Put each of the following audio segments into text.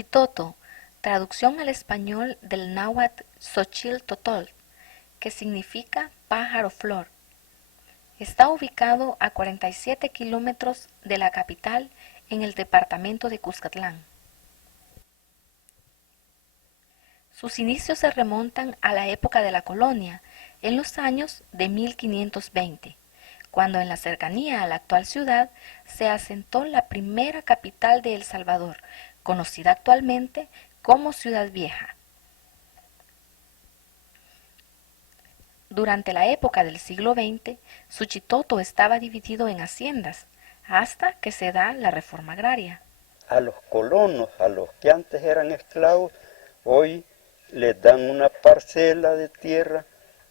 Suchitoto, traducción al español del náhuatl Xochitl-Totol, que significa pájaro flor. Está ubicado a 47 kilómetros de la capital en el departamento de Cuscatlán. Sus inicios se remontan a la época de la colonia, en los años de 1520, cuando en la cercanía a la actual ciudad se asentó la primera capital de El Salvador, conocida actualmente como Ciudad Vieja. Durante la época del siglo XX, Suchitoto estaba dividido en haciendas, hasta que se da la reforma agraria. A los colonos, a los que antes eran esclavos, hoy les dan una parcela de tierra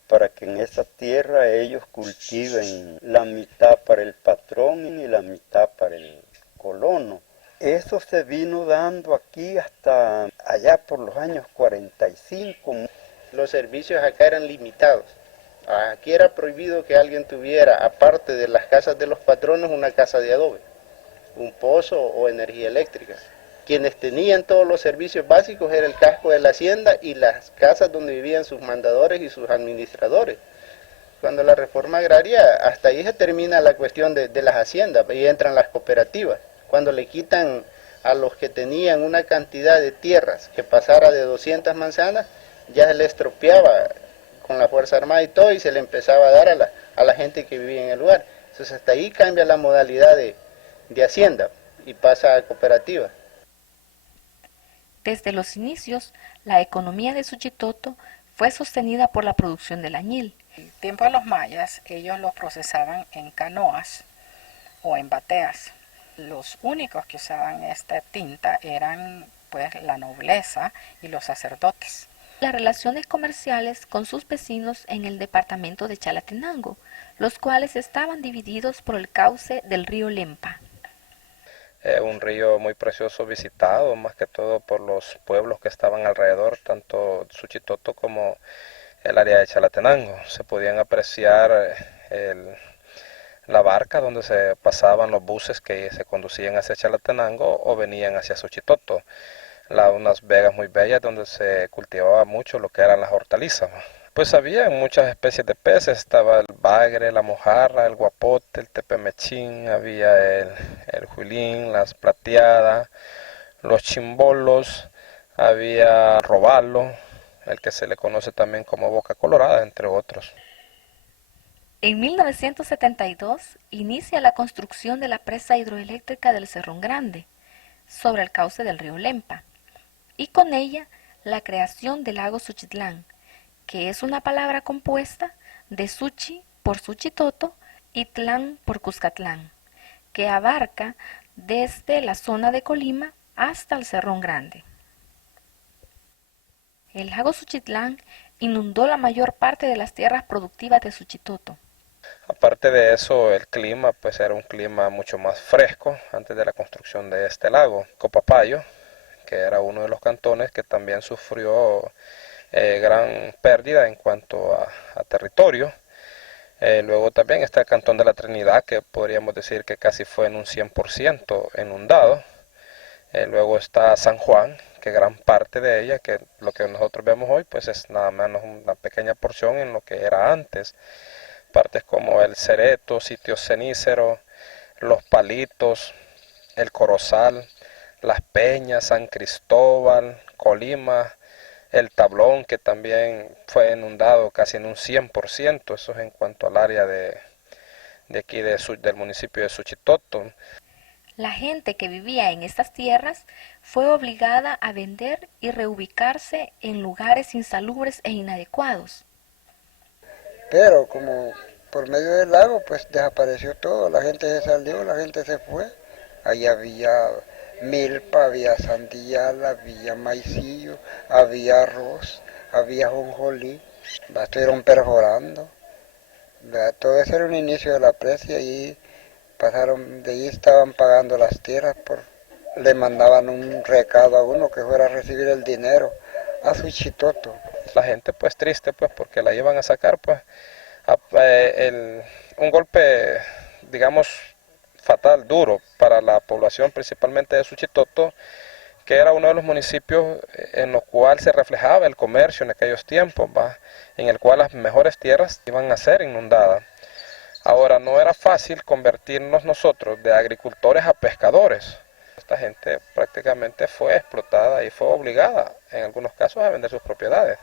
para que en esa tierra ellos cultiven la mitad para el patrón y la mitad para el colono. Eso se vino dando aquí hasta allá por los años 45. Los servicios acá eran limitados. Aquí era prohibido que alguien tuviera, aparte de las casas de los patronos, una casa de adobe, un pozo o energía eléctrica. Quienes tenían todos los servicios básicos era el casco de la hacienda y las casas donde vivían sus mandadores y sus administradores. Cuando la reforma agraria, hasta ahí se termina la cuestión de las haciendas, ahí entran las cooperativas. Cuando le quitan a los que tenían una cantidad de tierras que pasara de 200 manzanas, ya se le estropeaba con la Fuerza Armada y todo, y se le empezaba a dar a la gente que vivía en el lugar. Entonces hasta ahí cambia la modalidad de hacienda y pasa a cooperativa. Desde los inicios, la economía de Suchitoto fue sostenida por la producción del añil. En el tiempo de los mayas, ellos los procesaban en canoas o en bateas. Los únicos que usaban esta tinta eran pues la nobleza y los sacerdotes. Las relaciones comerciales con sus vecinos en el departamento de Chalatenango, los cuales estaban divididos por el cauce del río Lempa. Un río muy precioso visitado, más que todo por los pueblos que estaban alrededor, tanto Suchitoto como el área de Chalatenango. Se podían apreciar la barca donde se pasaban los buses que se conducían hacia Chalatenango o venían hacia Suchitoto. Unas vegas muy bellas donde se cultivaba mucho lo que eran las hortalizas. Pues había muchas especies de peces, estaba el bagre, la mojarra, el guapote, el tepemechín, había el juilín, las plateadas, los chimbolos, había robalo, el que se le conoce también como boca colorada, entre otros. En 1972 inicia la construcción de la presa hidroeléctrica del Cerrón Grande, sobre el cauce del río Lempa, y con ella la creación del lago Suchitlán, que es una palabra compuesta de Suchi por Suchitoto y Tlán por Cuscatlán, que abarca desde la zona de Colima hasta el Cerrón Grande. El lago Suchitlán inundó la mayor parte de las tierras productivas de Suchitoto. Aparte de eso, el clima pues era un clima mucho más fresco antes de la construcción de este lago. Copapayo, que era uno de los cantones que también sufrió gran pérdida en cuanto a territorio. Luego también está el cantón de la Trinidad, que podríamos decir que casi fue en un 100% inundado. Luego está San Juan, que gran parte de ella, que lo que nosotros vemos hoy, pues es nada menos una pequeña porción en lo que era antes. Partes como el Cereto, Sitio Cenícero, Los Palitos, el Corozal, Las Peñas, San Cristóbal, Colima, el Tablón, que también fue inundado casi en un 100%, eso es en cuanto al área de aquí del municipio de Suchitoto. La gente que vivía en estas tierras fue obligada a vender y reubicarse en lugares insalubres e inadecuados. Pero como por medio del lago pues desapareció todo, la gente se salió, la gente se fue. Ahí había milpa, había sandía, había maicillo, había arroz, había jonjolí, la estuvieron perforando. Todo eso era un inicio de la presa y ahí pasaron, de ahí estaban pagando las tierras, le mandaban un recado a uno que fuera a recibir el dinero a Suchitoto. La gente pues triste pues porque la iban a sacar pues un golpe digamos fatal, duro para la población principalmente de Suchitoto, que era uno de los municipios en los cual se reflejaba el comercio en aquellos tiempos, ¿va? En el cual las mejores tierras iban a ser inundadas. Ahora, no era fácil convertirnos nosotros de agricultores a pescadores. Esta gente prácticamente fue explotada y fue obligada, en algunos casos, a vender sus propiedades.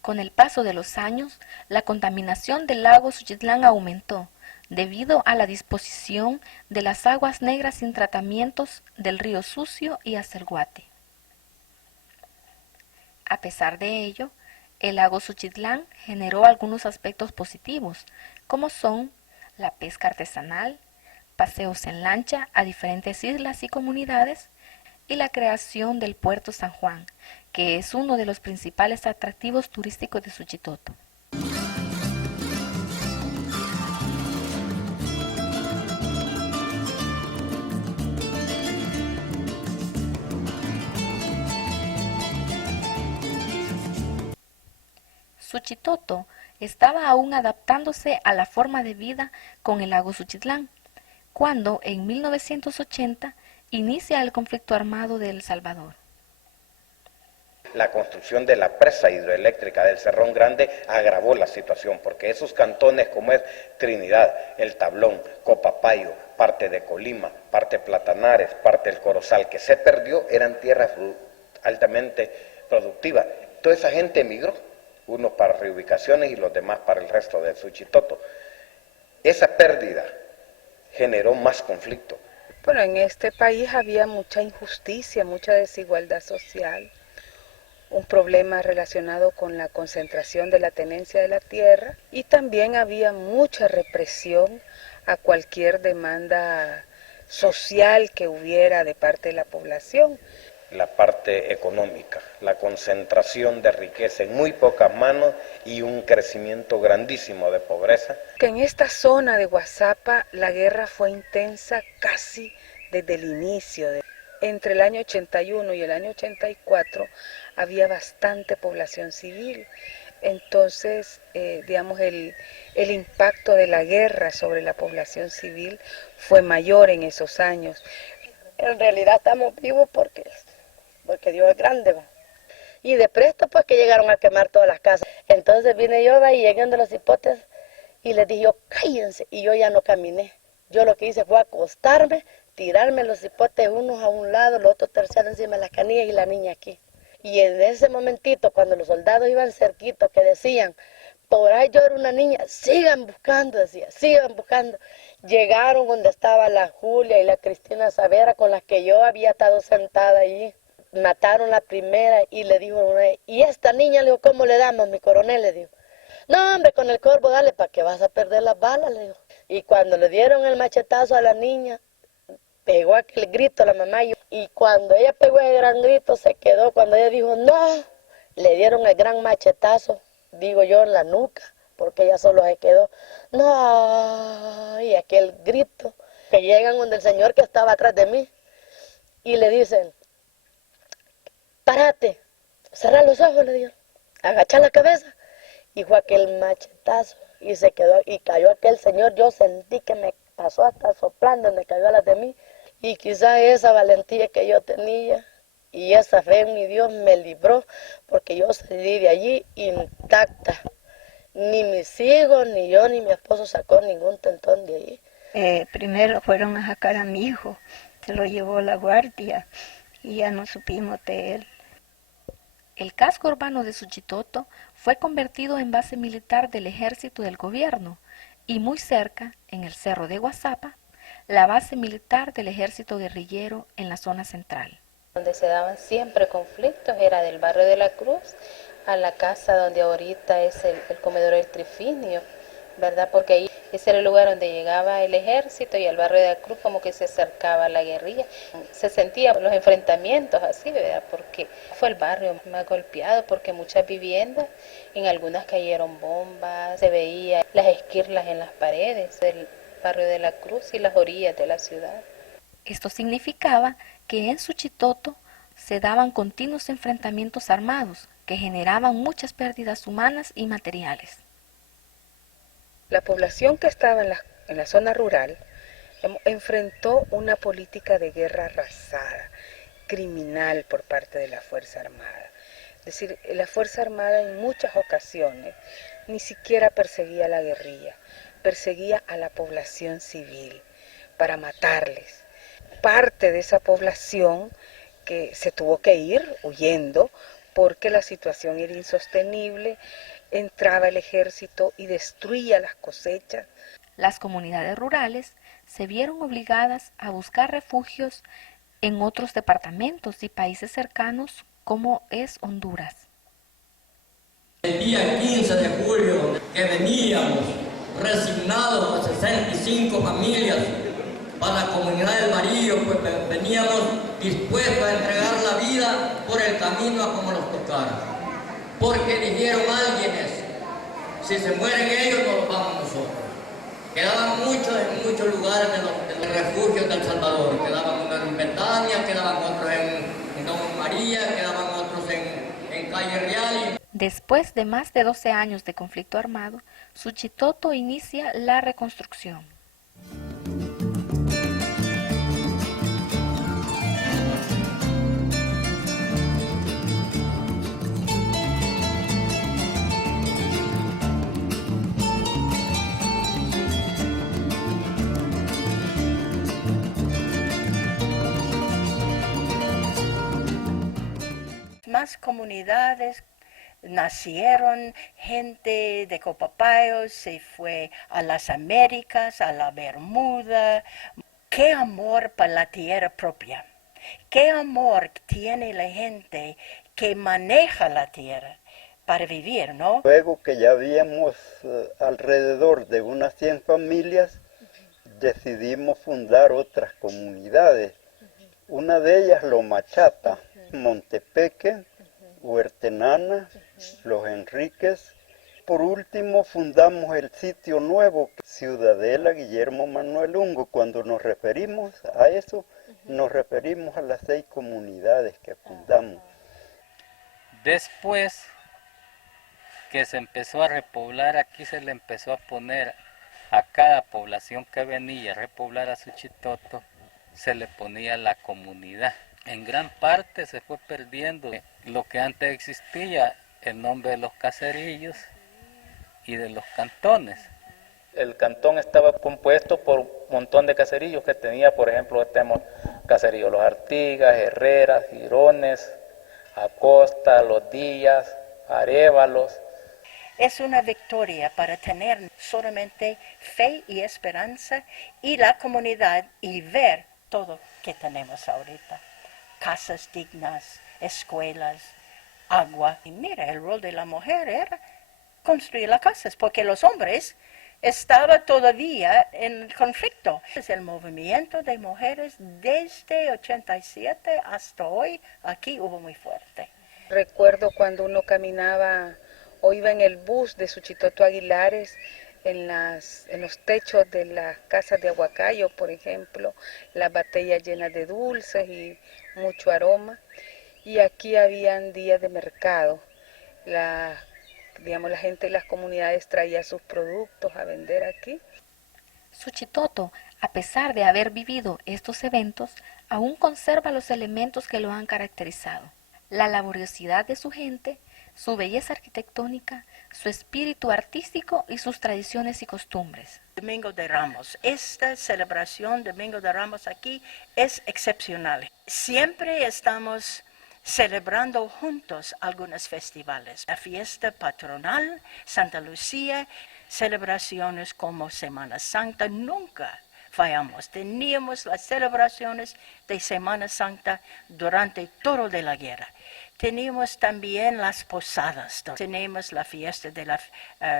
Con el paso de los años, la contaminación del lago Suchitlán aumentó debido a la disposición de las aguas negras sin tratamientos del río Sucio y Acelguate. A pesar de ello, el lago Suchitlán generó algunos aspectos positivos, como son la pesca artesanal, paseos en lancha a diferentes islas y comunidades, y la creación del Puerto San Juan, que es uno de los principales atractivos turísticos de Suchitoto. Suchitoto estaba aún adaptándose a la forma de vida con el lago Suchitlán, cuando en 1980 inicia el conflicto armado de El Salvador. La construcción de la presa hidroeléctrica del Cerrón Grande agravó la situación, porque esos cantones como es Trinidad, El Tablón, Copapayo, parte de Colima, parte Platanares, parte del Corozal, que se perdió, eran tierras altamente productivas. Toda esa gente emigró, unos para reubicaciones y los demás para el resto de Suchitoto. Esa pérdida generó más conflicto. Bueno, en este país había mucha injusticia, mucha desigualdad social, un problema relacionado con la concentración de la tenencia de la tierra y también había mucha represión a cualquier demanda social que hubiera de parte de la población. La parte económica, la concentración de riqueza en muy pocas manos y un crecimiento grandísimo de pobreza. Que en esta zona de Guazapa la guerra fue intensa casi desde el inicio. Entre el año 81 y el año 84 había bastante población civil. Entonces, digamos, el impacto de la guerra sobre la población civil fue mayor en esos años. En realidad estamos vivos porque Dios es grande, va. Y de presto pues que llegaron a quemar todas las casas. Entonces vine yo y llegué donde los hipotes y les dije yo, cállense, y yo ya no caminé. Yo lo que hice fue acostarme, tirarme los hipotes unos a un lado, los otros terciados encima de las canillas y la niña aquí. Y en ese momentito, cuando los soldados iban cerquitos, que decían, por ahí yo era una niña, sigan buscando, decía, sigan buscando. Llegaron donde estaba la Julia y la Cristina Savera, con las que yo había estado sentada allí. Mataron la primera y le dijo una, y esta niña, le dijo, ¿cómo le damos, mi coronel? Le dijo, no hombre, con el corvo dale, ¿para que vas a perder las balas? Le dijo. Y cuando le dieron el machetazo a la niña, pegó aquel grito a la mamá, y cuando ella pegó el gran grito se quedó, cuando ella dijo, no, le dieron el gran machetazo, digo yo, en la nuca, porque ella solo se quedó, no, y aquel grito, que llegan donde el señor que estaba atrás de mí, y le dicen, párate, cerra los ojos, le digo, agacha la cabeza, y fue aquel machetazo, y se quedó, y cayó aquel señor, yo sentí que me pasó hasta soplando, me cayó a las de mí, y quizás esa valentía que yo tenía, y esa fe en mi Dios me libró, porque yo salí de allí intacta, ni mis hijos, ni yo, ni mi esposo sacó ningún tentón de allí. Primero fueron a sacar a mi hijo, se lo llevó la guardia, y ya no supimos de él. El casco urbano de Suchitoto fue convertido en base militar del ejército del gobierno y muy cerca, en el cerro de Guazapa, la base militar del ejército guerrillero en la zona central. Donde se daban siempre conflictos era del barrio de la Cruz a la casa donde ahorita es el comedor El Trifinio, ¿verdad? Porque ahí ese era el lugar donde llegaba el ejército y al barrio de la Cruz como que se acercaba la guerrilla. Se sentían los enfrentamientos así, ¿verdad? Porque fue el barrio más golpeado porque muchas viviendas, en algunas cayeron bombas, se veía las esquirlas en las paredes del barrio de la Cruz y las orillas de la ciudad. Esto significaba que en Suchitoto se daban continuos enfrentamientos armados que generaban muchas pérdidas humanas y materiales. La población que estaba en la zona rural enfrentó una política de guerra arrasada, criminal por parte de la Fuerza Armada. Es decir, la Fuerza Armada en muchas ocasiones ni siquiera perseguía a la guerrilla, perseguía a la población civil para matarles. Parte de esa población que se tuvo que ir huyendo porque la situación era insostenible, entraba el ejército y destruía las cosechas. Las comunidades rurales se vieron obligadas a buscar refugios en otros departamentos y países cercanos como es Honduras. El día 15 de julio que veníamos resignados a 65 familias para la comunidad del Barillo, pues veníamos dispuestos a entregar la vida por el camino a como nos tocara. Porque dijeron alguienes, si se mueren ellos, nos vamos nosotros. Quedaban muchos en muchos lugares de los refugios de El Salvador. Quedaban unos en Betania, quedaban otros en Don María, quedaban otros en Calle Real. Después de más de 12 años de conflicto armado, Suchitoto inicia la reconstrucción. Más comunidades nacieron, gente de Copapayo se fue a las Américas, a la Bermuda. Qué amor para la tierra propia, qué amor tiene la gente que maneja la tierra para vivir, ¿no? Luego que ya habíamos alrededor de unas 100 familias, decidimos fundar otras comunidades. Una de ellas, Lomachata, Montepeque, Huertenana, Los Enríquez. Por último, fundamos el sitio nuevo, Ciudadela Guillermo Manuel Ungo. Cuando nos referimos a eso, nos referimos a las 6 comunidades que fundamos. Después que se empezó a repoblar, aquí se le empezó a poner a cada población que venía a repoblar a Suchitoto, se le ponía la comunidad. En gran parte se fue perdiendo lo que antes existía, el nombre de los caserillos y de los cantones. El cantón estaba compuesto por un montón de caserillos que tenía, por ejemplo, tenemos caserío Los Artigas, Herreras, Girones, Acosta, Los Díaz, Arévalos. Es una victoria para tener solamente fe y esperanza y la comunidad y ver todo que tenemos ahorita. Casas dignas, escuelas, agua. Y mira, el rol de la mujer era construir las casas, porque los hombres estaban todavía en conflicto. El movimiento de mujeres desde 87 hasta hoy, aquí hubo muy fuerte. Recuerdo cuando uno caminaba o iba en el bus de Suchitoto Aguilares, en los techos de las casas de Aguacayo, por ejemplo, las batallas llenas de dulces y mucho aroma. Y aquí habían días de mercado. La gente de las comunidades traía sus productos a vender aquí. Suchitoto, a pesar de haber vivido estos eventos, aún conserva los elementos que lo han caracterizado. La laboriosidad de su gente, su belleza arquitectónica, su espíritu artístico y sus tradiciones y costumbres. Domingo de Ramos. Esta celebración Domingo de Ramos aquí es excepcional. Siempre estamos celebrando juntos algunos festivales. La fiesta patronal, Santa Lucía, celebraciones como Semana Santa, nunca fallamos. Teníamos las celebraciones de Semana Santa durante todo de la guerra. Teníamos también las posadas, tenemos la fiesta de la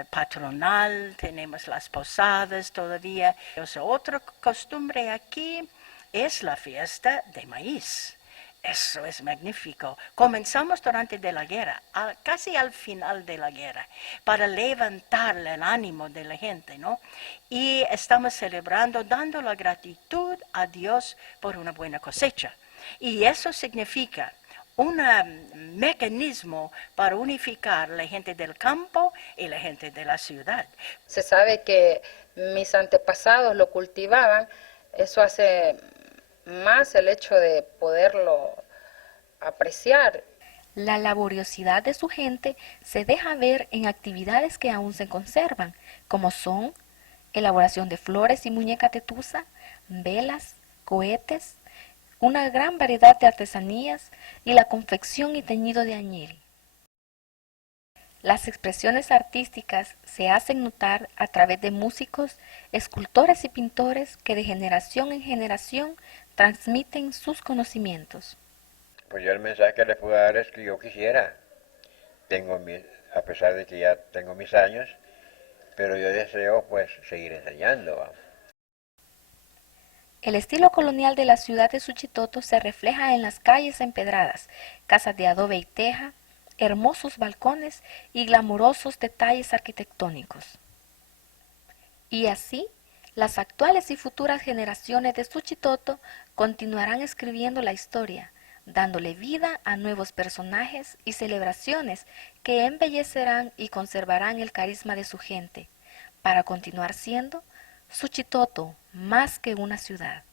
patronal, tenemos las posadas todavía. Otra costumbre aquí es la fiesta de maíz. Eso es magnífico. Comenzamos durante de la guerra, casi al final de la guerra, para levantar el ánimo de la gente, ¿no? Y estamos celebrando, dando la gratitud a Dios por una buena cosecha. Y eso significa un mecanismo para unificar la gente del campo y la gente de la ciudad. Se sabe que mis antepasados lo cultivaban, eso hace más el hecho de poderlo apreciar. La laboriosidad de su gente se deja ver en actividades que aún se conservan, como son elaboración de flores y muñecas de tusa, velas, cohetes, una gran variedad de artesanías y la confección y teñido de añil. Las expresiones artísticas se hacen notar a través de músicos, escultores y pintores que de generación en generación transmiten sus conocimientos. Pues yo el mensaje que les puedo dar es que yo quisiera, a pesar de que ya tengo mis años, pero yo deseo pues seguir enseñando. ¿Va? El estilo colonial de la ciudad de Suchitoto se refleja en las calles empedradas, casas de adobe y teja, hermosos balcones y glamurosos detalles arquitectónicos. Y así, las actuales y futuras generaciones de Suchitoto continuarán escribiendo la historia, dándole vida a nuevos personajes y celebraciones que embellecerán y conservarán el carisma de su gente, para continuar siendo Suchitoto más que una ciudad.